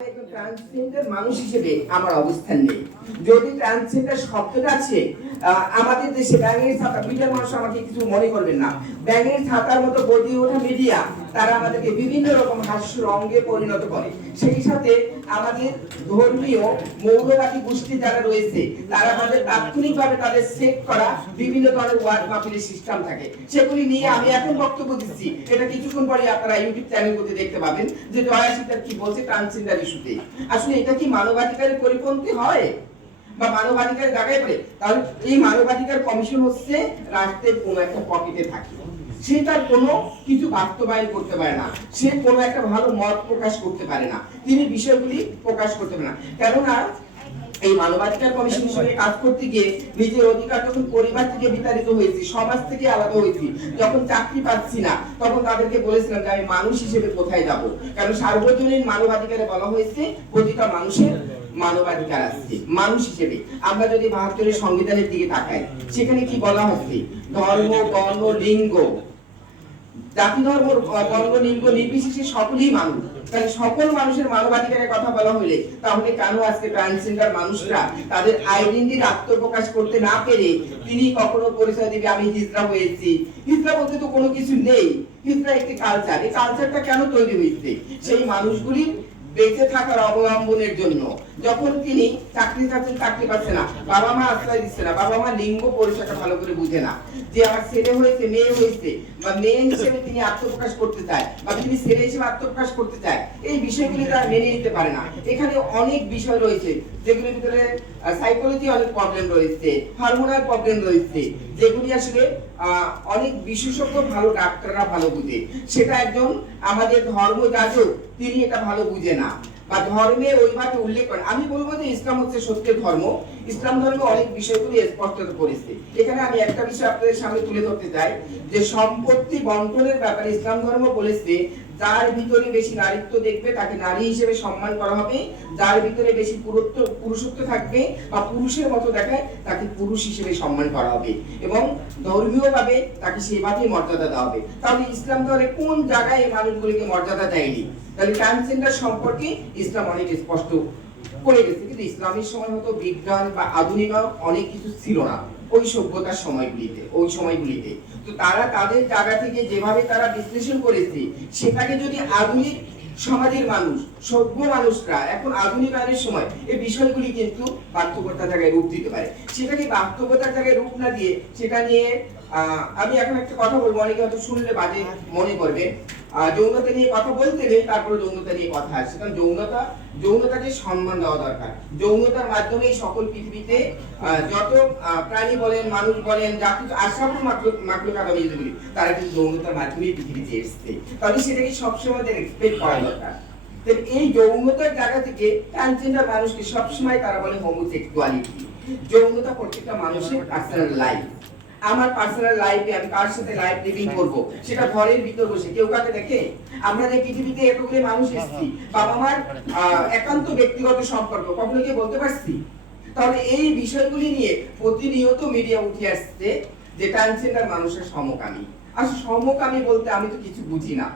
Transgender মানুষ হিসেবে আমার অবস্থান নেই। যদি ট্রান্সজেন্ডার শব্দটা আছে আমাদের দেশে ব্যাঙের ছাতা, মিডিয়া মানুষ আমাকে কিছু মনে করবেন না। ব্যাঙের ছাতার মতো বদি ওঠা মিডিয়া তারা আমাদেরকে বিভিন্ন রকম হাস্য রঙ্গে পরিণত করে। সেই সাথে আমাদের ধর্মীয় মৌলবাদী গোষ্ঠী যারা রয়েছে, তারা আমাদের তাৎক্ষণিকভাবে তাদের সেট করা বিভিন্ন ধরনের ওয়ার্ড মাহফিলের সিস্টেম থাকে। সেগুলি নিয়ে আমি এখন বক্তব্য দিচ্ছি। এটা কিছুক্ষণ পরে আপনারা ইউটিউব চ্যানেল করতে দেখতে পাবেন যে জয়া সীতার কি বলছে ট্রান্সজেন্ডার ইস্যুতে আসলে এটা কি মানবাধিকারের পরিপন্থী হয়? বা মানবাধিকার জায়গায় পড়ে? তাহলে এই মানবাধিকার কমিশন হচ্ছে রাষ্ট্রের কোনো একটা পকেটে থাকে। সে তার কোনো কিছু বাস্তবায়ন করতে পারে না। সে কোনো একটা ভালো মত প্রকাশ করতে পারে না। তিনি বিষয়গুলি প্রকাশ করতে পারে না। কেননা এই মানবাধিকার কমিশনের সঙ্গে কাজ করতে গিয়ে নিজের অধিকার যখন পরিবার থেকে বিতাড়িত হয়েছি, সমাজ থেকে আলাদা হয়েছি, যখন চাকরি পাচ্ছি না, তখন তাদেরকে বলেছিলাম যে আমি মানুষ হিসেবে কোথায় যাব? কারণ সার্বজনীন মানবাধিকারে বলা হয়েছে, প্রতিটা মানুষের মানবাধিকার আছে, মানুষ হিসেবে। আমরা যদি বাহাত্তরের সংবিধানের দিকে তাকাই, সেখানে কি বলা হচ্ছে? ধর্ম, বর্ণ, লিঙ্গ। জাতি ধর্ম বর্ণ লিঙ্গ, নির্বিশেষে সকলেই মানুষ। তাহলে সকল মানুষের মানবাধিকারের কথা বলা হলে তাহলে কেন আজকে ট্রান্সজেন্ডার মানুষরা তাদের আইডেন্টিটি আত্মপ্রকাশ করতে না পেরে তিনি কখনো পরিচয় দিবে, আমি হিজড়া হয়েছি। হিজড়া বলতে তো কোনো কিছু নেই। হিজড়া একটি কালচার এই কালচারটা কেন তৈরি হয়েছে? সেই মানুষগুলির বেঁচে থাকার অবলম্বনের জন্য। যখন তিনি চাকরি চাচ্ছেন চাকরি পাচ্ছে না। বাবা মা আশ্রয় দিচ্ছে না। বাবা মা লিঙ্গ পরিচয়টা ভালো করে বুঝে না। যে আমার ছেলে হয়েছে, মেয়ে হয়েছে, বা মেয়ে হিসেবে তিনি আত্মপ্রকাশ করতে চায়, বা তিনি ছেলে হিসেবে আত্মপ্রকাশ করতে চায়, এই বিষয়গুলি তারা মেনে নিতে পারে না। এখানে অনেক বিষয় রয়েছে, যেগুলির ভিতরে সাইকোলজি অনেক প্রবলেম রয়েছে হরমোনাল প্রবলেম রয়েছে, যেগুলি আসলে অনেক বিশেষজ্ঞ ভালো ডাক্তাররা ভালো বুঝে। সেটা একজন আমাদের ধর্ম যাজক তিনি এটা ভালো বুঝে না। বা ধর্মের ওইভাবে উল্লেখ করে। আমি বলব যে ইসলাম হচ্ছে সত্যের ধর্ম। ইসলাম ধর্মে অনেক বিষয়গুলি স্পষ্টত করেছে। এখানে আমি একটা বিষয় আপনাদের সামনে তুলে ধরতে চাই, যে সম্পত্তি বন্টনের ব্যাপারে ইসলাম ধর্ম বলেছে যার ভিতরে বেশি নারীত্ব দেখবে, তাকে নারী হিসেবে সম্মান করা হবে। যার ভিতরে বেশি পুরুত্ব, পুরুষত্ব থাকবে বা পুরুষের মতো দেখায়, তাকে পুরুষ হিসেবে সম্মান করা হবে এবং ধর্মীয়ভাবে তাকে সেভাবেই মর্যাদা দেওয়া হবে। তাহলে ইসলাম ধর্মে কোন জায়গায় এই মানুষগুলিকে মর্যাদা দেয়নি? তাহলে ট্রান্সজেন্ডার সম্পর্কে ইসলাম অনেক স্পষ্ট করে গেছে। কিন্তু ইসলামের সময় মতো বিজ্ঞান বা আধুনিক অনেক কিছু ছিল না। ওই সভ্যতার সময়গুলিতে, ওই সময়গুলিতে। তো তারা তাদের জায়গা থেকে যেভাবে তারা বিশ্লেষণ করেছে, সেটাকে যদি আধুনিক সমাজের মানুষ, সভ্য মানুষরা এখন আধুনিক আধুনিকায়নের সময়, এই বিষয়গুলি কিন্তু বাস্তবতার জায়গায় রূপ দিতে পারে। সেটাকে বাস্তবতার জায়গায় রূপ না দিয়ে সেটা নিয়ে আমি এখন একটা কথা বলব, অনেকে হয়তো শুনলে বাজে মনে করবে। যৌনতা নিয়ে কথা বলতে নেই, তারপরে যৌনতা নিয়ে কথা আসছে। কারণ যৌনতা যৌনতাকে সম্মান দেওয়া দরকার। যৌনতার মাধ্যমে সকল পৃথিবীতে যত প্রাণী বলেন, মানুষ বলেন, যা কিছু আশাপুর মাকলুক আগামী যদি তারা কিন্তু যৌনতার মাধ্যমেই পৃথিবীতে এসছে। তাহলে সেটাকে সবসময় এক্সপেক্ট করা দরকার। এই যৌনতার জায়গা থেকে ট্রান্সজেন্ডার মানুষকে সবসময় তারা বলে হোমোসেক্সুয়ালিটি যৌনতা প্রত্যেকটা মানুষের পার্সোনাল লাইফ আমার পার্সোনাল লাইফে আমি কার সাথে লাইফ লিভিং করব? সেটা ঘরের ভিতর বসে। কেউ কাকে দেখে? আমরা যে পৃথিবীতে এতগুলো মানুষ এসেছি, বাবা মার একান্ত ব্যক্তিগত সম্পর্ক, কখনো কি বলতে পারছি? তাহলে এই বিষয়গুলি নিয়ে প্রতিনিয়ত মিডিয়া উঠে আসছে যে ট্রান্সজেন্ডার মানুষের সমকামী। আর সমকামী বলতে আমি তো কিছু বুঝি না।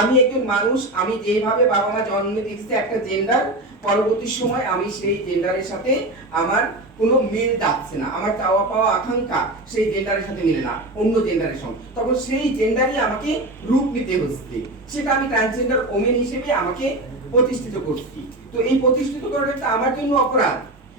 আমি একজন মানুষ, আমি যেভাবে বাবা মা জন্ম দিচ্ছে একটা জেন্ডার পরবর্তী সময় আমি সেই জেন্ডারের সাথে আমার কোনো মিল যাচ্ছে না। আমার চাওয়া পাওয়া আকাঙ্ক্ষা সেই জেন্ডারের সাথে মিলে না, অন্য জেন্ডারের সঙ্গে। তখন সেই জেন্ডারই আমাকে রূপ নিতে হচ্ছে। সেটা আমি ট্রান্সজেন্ডার ওমেন হিসেবে আমাকে প্রতিষ্ঠিত করছি। তো এই প্রতিষ্ঠিত করাটা আমার জন্য অপরাধ।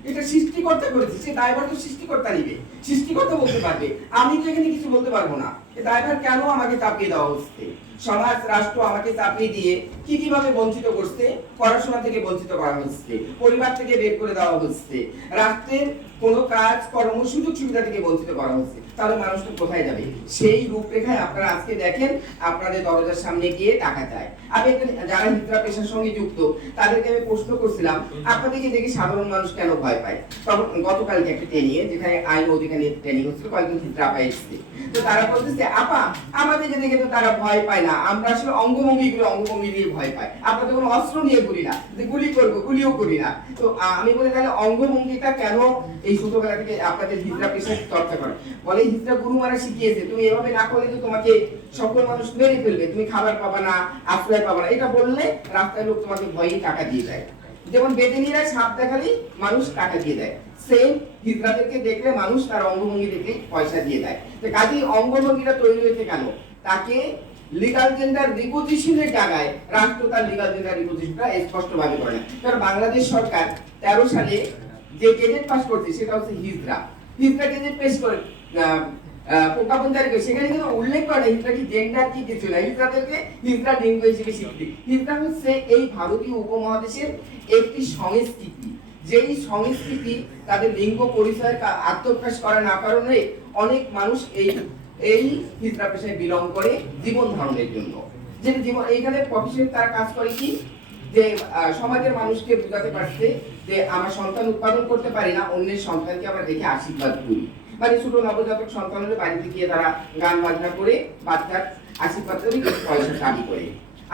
এটা সৃষ্টিকর্তা করেছে, সে দায়ভার তো সৃষ্টিকর্তা নিবে। সৃষ্টিকর্তা বলতে পারবে। আমি তো এখানে কিছু বলতে পারব না। এ কেন আমাকে চাপিয়ে দেওয়া হচ্ছে? সমাজ, রাষ্ট্র আমাকে চাপিয়ে দিয়ে কি কীভাবে বঞ্চিত করছে? পড়াশোনা থেকে বঞ্চিত করা হচ্ছে, পরিবার থেকে বের করে দেওয়া হচ্ছে, রাষ্ট্রের কোনো কাজ, কর্ম, সুযোগ, সুবিধা থেকে বঞ্চিত করা হচ্ছে। তাহলে মানুষটা কোথায় যাবে? সেই রূপরেখায় আপনারা আজকে দেখেন, আপনাদের দরজার সামনে গিয়ে টাকা চায়। আমি যারা হিজড়া পেশার সঙ্গে যুক্ত, তাদেরকে আমি প্রশ্ন করছিলাম, আপনাদেরকে দেখে সাধারণ মানুষ কেন ভয় পায়? তখন গতকালকে একটা ট্রেনিং যেখানে আইন অধিকারী ট্রেনিং হচ্ছিল কয়েকজন আপা এসেছে। তো তারা বলতেছে আপা, আমাদেরকে দেখে তো তারা ভয় পায় না। আমরা আসলে অঙ্গভঙ্গি গুলো অঙ্গভঙ্গি নিয়ে ভয় পাই। আমরা তো কোনো অস্ত্র নিয়ে ঘুরি না। যে গুলি করব, গুলিও করি না। তো আমি বলি, তাহলে অঙ্গভঙ্গিটা কেন এই ছোটবেলা থেকে আপনাদের হিজরা পেশা চর্চা করে? বলে, হিজরা গুরু মারা শিখিয়েছে, তুমি এভাবে না করলে তো তোমাকে সকল মানুষ মেরে ফেলবে। তুমি খাবার পাবা না, আশ্রয় পাবা না। এটা বললে রাস্তায় লোক তোমাকে ভয়েই টাকা দিয়ে দেয়। যেমন বেদিনীরা সাপ দেখালে মানুষ টাকা দিয়ে দেয়। সেম হিজড়াদেরকে দেখলে মানুষ তার অঙ্গভঙ্গি দেখে পয়সা দিয়ে দেয়। তো অঙ্গভঙ্গিটা তৈরি হয়েছে কেন? তাকে লিগাল জেন্ডার রিপোজিশনের জায়গায় রাষ্ট্র তার লিগাল জেন্ডার রিপোজিশনটা স্পষ্টভাবে করে কারণ বাংলাদেশ সরকার তেরো সালে যে গেজেট পাস করছে, সেটা হচ্ছে হিজড়া। হিজড়া গেজেট পেশ করে প্রজ্ঞাপন জারি করে সেখানে কিন্তু উল্লেখ করে হিজড়া কি জেন্ডার কি কিছু না। হিজড়াদেরকে হিজড়া লিঙ্গ হিসেবে স্বীকৃতি হিজড়া হচ্ছে এই ভারতীয় উপমহাদেশের একটি সংস্কৃতি। যেই সংস্কৃতি তাদের লিঙ্গ পরিচয়ের কা- আত্মপ্রকাশ করে না কারণে অনেক মানুষ এই এই হিজড়া পেশায় বিলং করে জীবন ধারণের জন্য। যে জীবন এইখানে প্রফেশন তারা কাজ করে কি? যে সমাজের মানুষকে বোঝাতে পারছে যে, আমার সন্তান উৎপাদন করতে পারি না, অন্যের সন্তানকে আমরা দেখে আশীর্বাদ করি। মানে ছোট নবজাতক সন্তানের বাড়িতে গিয়ে তারা গান বাজনা করে, বাচ্চার আশীর্বাদ করে পয়সা দাবি করে।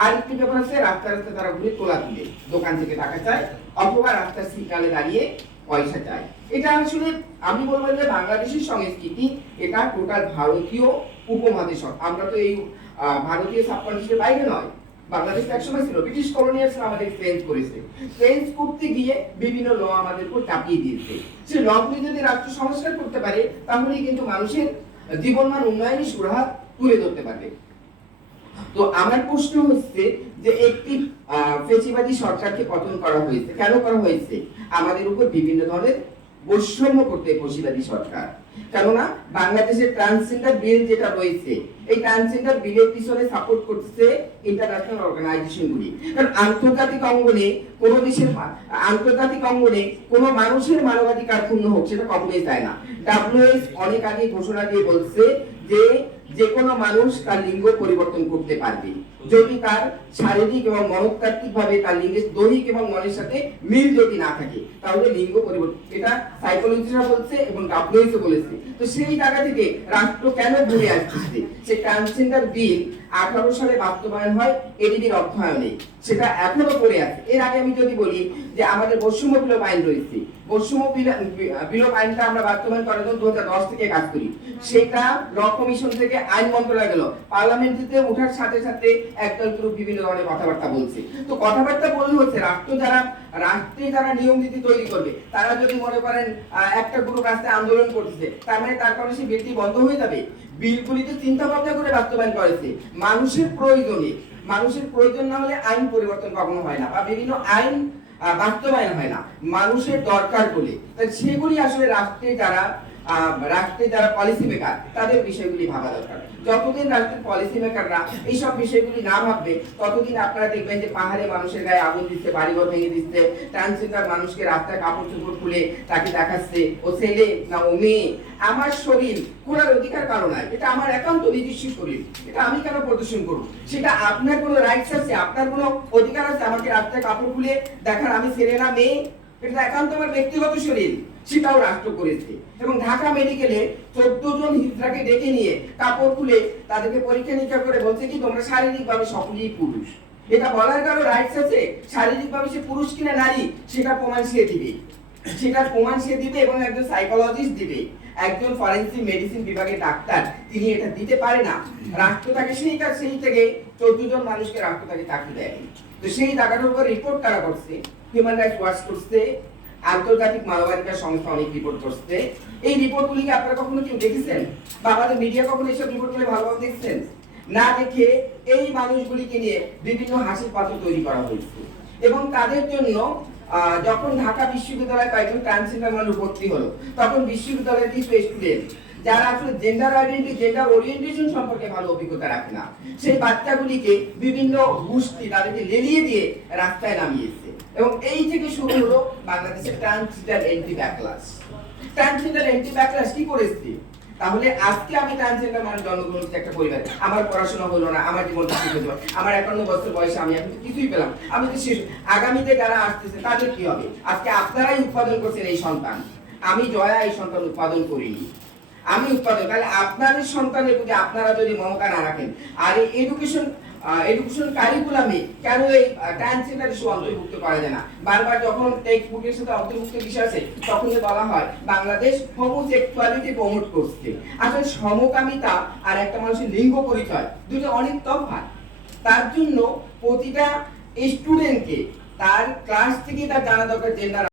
আর একটি ব্যাপার আছে রাস্তা রাস্তা তারা ঘুরে তোলা তুলে। দোকান থেকে টাকা চায়, অথবা রাস্তার সিগনালে দাঁড়িয়ে পয়সা চায়। এটা আসলে আমি বলব যে বাংলাদেশের সংস্কৃতি, এটা টোটাল ভারতীয় উপমহাদেশ আমরা তো এই ভারতীয় সাবকন্টিনেন্টের বাইরে নয়। বাংলাদেশ তো একসময় ছিল ব্রিটিশ কলোনিয়ালস আমাদের চেঞ্জ করেছে। চেঞ্জ করতে গিয়ে বিভিন্ন ল আমাদের উপর চাপিয়ে দিয়েছে। সেই লগুলি যদি রাষ্ট্র সংস্কার করতে পারে তাহলেই কিন্তু মানুষের জীবনমান উন্নয়নের সুরাহাত তুলে ধরতে পারবে। তো আমার প্রশ্ন হচ্ছে যে একটি আহ, ফেসিবাদী সরকারকে পতন করা হয়েছে কেন করা হয়েছে? আমাদের উপর বিভিন্ন ধরনের বৈষম্য করতে বসিবাদী সরকার। কেননা, বাংলাদেশের ট্রান্সজেন্ডার বিল যেটা রয়েছে, এই ট্রান্সজেন্ডার বিলের পিছনে সাপোর্ট করতেছে ইন্টারন্যাশনাল অর্গানাইজেশন গুলি। কারণ আন্তর্জাতিক অঙ্গনে কোন দেশের আন্তর্জাতিক অঙ্গনে কোন মানুষের মানবাধিকার ক্ষুণ্ণ হোক, সেটা কখনোই চায় না। ডাব্লিউএস অনেক আগে ঘোষণা দিয়ে বলছে যে যে কোনো মানুষ তার লিঙ্গ পরিবর্তন করতে পারবে। যদি তার শারীরিক এবং মনস্তাত্ত্বিক ভাবে তার লিঙ্গের দৈহিক এবং মনের সাথে মিল যদি না থাকে, তাহলে লিঙ্গ পরিবর্তন, এটা সাইকোলজিস্টরা বলছে এবং ডাব্লিউএসও বলেছে। তো সেই জায়গা থেকে রাষ্ট্র কেন ঘুরে আসছে? সে ট্রান্সজেন্ডার বিল আঠারো সালে বাস্তবায়ন হয় এডিবির অর্থায়নে সেটা এখনও পড়ে আছে। এর আগে আমি যদি বলি যে আমাদের বৈষম্য বিলোপ আইন রয়েছে। বৈষম্য বিলোপ আইনটা আমরা বাস্তবায়ন করার জন্য দু থেকে কাজ করি। সেটা ল কমিশন থেকে আইন মন্ত্রণালয় গেল। পার্লামেন্টে ওঠার সাথে সাথে একদল গ্রুপ বিভিন্ন ধরনের কথাবার্তা বলছে। তো কথাবার্তা বললে হচ্ছে রাষ্ট্র যারা রাষ্ট্রে যারা নিয়ম নীতি তৈরি করবে, তারা যদি মনে করেন একটা গ্রুপ রাস্তায় আন্দোলন করতেছে তার মানে তার কারণে সেই বিলটি বন্ধ হয়ে যাবে। বিলগুলি তো চিন্তা ভাবনা করে বাস্তবায়ন করেছে। মানুষের প্রয়োজনে। মানুষের প্রয়োজন না হলে আইন পরিবর্তন কখনো হয় না বা বিভিন্ন আইন বাস্তবায়ন হয় না। মানুষের দরকার বলে। তাই সেগুলি আসলে রাষ্ট্রে যারা রাষ্ট্রে যারা পলিসি মেকার তাদের বিষয়গুলি ভাবা দরকার। যতদিন রাষ্ট্রের পলিসি মেকাররা এইসব বিষয়গুলি না ভাববে, ততদিন আপনারা দেখবেন যে পাহাড়ে মানুষের গায়ে আগুন দিচ্ছে, বাড়িঘর ভেঙে দিচ্ছে, ট্রান্সজেন্ডার মানুষকে রাস্তায় কাপড় চোপড় খুলে তাকে দেখাচ্ছে, ও ছেলে না ও মেয়ে। আমার শরীর করার অধিকার কারও নাই, এটা আমার একান্ত নিজস্ব শরীর। এটা আমি কেন প্রদর্শন করব? সেটা আপনার কোনো রাইটস আছে, আপনার কোনো অধিকার আছে আমাকে রাস্তায় কাপড় খুলে দেখার, আমি ছেলে না, মেয়ে? এটা একান্ত আমার ব্যক্তিগত শরীর, সেটাও রাষ্ট্র করেছে। এবং ঢাকা মেডিকেলে চোদ্দ জন হিজড়াকে ডেকে নিয়ে কাপড় খুলে তাদেরকে পরীক্ষা নিরীক্ষা করে বলছে কি, তোমরা শারীরিকভাবে সকলেই পুরুষ। এটা বলার কারও রাইটস আছে? শারীরিকভাবে সে পুরুষ কিনা নারী সেটা প্রমাণ সে দিবে। সেটা প্রমাণ সে দিবে এবং একজন সাইকোলজিস্ট দিবে। একজন ফরেন্সিক মেডিসিন বিভাগের ডাক্তার, তিনি এটা দিতে পারে না। রাষ্ট্র তাকে সেই কাজ, সেই থেকে চোদ্দ জন মানুষকে রাষ্ট্র তাকে চাকরি দেয় তো সেই টাকাটার উপর রিপোর্ট কারা করছে? হিউম্যান রাইটস ওয়াচ করছে, আন্তর্জাতিক মানবাধিকার সংস্থা অনেক রিপোর্ট করছে এই রিপোর্টগুলিকে আপনারা কখনো কেউ দেখেছেন? বা আমাদের মিডিয়া কখনো এইসব রিপোর্টগুলি ভালোভাবে দেখছেন? না দেখে এই মানুষগুলিকে নিয়ে বিভিন্ন হাসির পাত্র তৈরি করা হয়েছে। এবং তাদের জন্য যখন ঢাকা বিশ্ববিদ্যালয়ে কয়েকজন ট্রান্সজেন্ডার মানুষ ভর্তি হলো, তখন বিশ্ববিদ্যালয়ের কিছু স্টুডেন্ট যারা আসলে জেন্ডার আইডেন্টি জেন্ডার ওরিয়েন্টেশন সম্পর্কে ভালো অভিজ্ঞতা রাখে না, সেই বাচ্চাগুলিকে বিভিন্ন গোষ্ঠী তাদেরকে লেলিয়ে দিয়ে রাস্তায় নামিয়েছে। এবং এই থেকে শুরু হলো বাংলাদেশের transgender anti backlash transgender anti backlash কি করেছে? তাহলে আজকে আমি ট্রান্সজেন্ডার মানুষ জন্মগ্রহণ করছি একটা পরিবার। আমার পড়াশোনা হলো না, আমার শেষ হয়ে যাবে আমার একান্ন বছর বয়সে আমি এখন কিছুই পেলাম আমি তো শেষ আগামীতে যারা আসতেছে, তাদের কি হবে? আজকে আপনারাই উৎপাদন করছেন এই সন্তান। আমি জয়া এই সন্তান উৎপাদন করিনি। আমি উৎপাদন তাহলে আপনাদের সন্তানের প্রতি আপনারা যদি মমতা না রাখেন, আর এই এডুকেশন এডুকেশন কারিকুলামে কেন এই ট্রান্সজেন্ডার ইস্যু অন্তর্ভুক্ত করা যায় না? বারবার যখন টেক্সট বুকের সাথে অন্তর্ভুক্ত বিষয় আছে তখনই বলা হয়, বাংলাদেশ হোমোসেক্সুয়ালিটি প্রমোট করছে। আসলে সমকামিতা আর একটা মানুষের লিঙ্গ পরিচয় দুটো অনেক তফাৎ। তার জন্য প্রতিটা স্টুডেন্টকে তার ক্লাস থেকে তার জানা দরকার জেন্ডার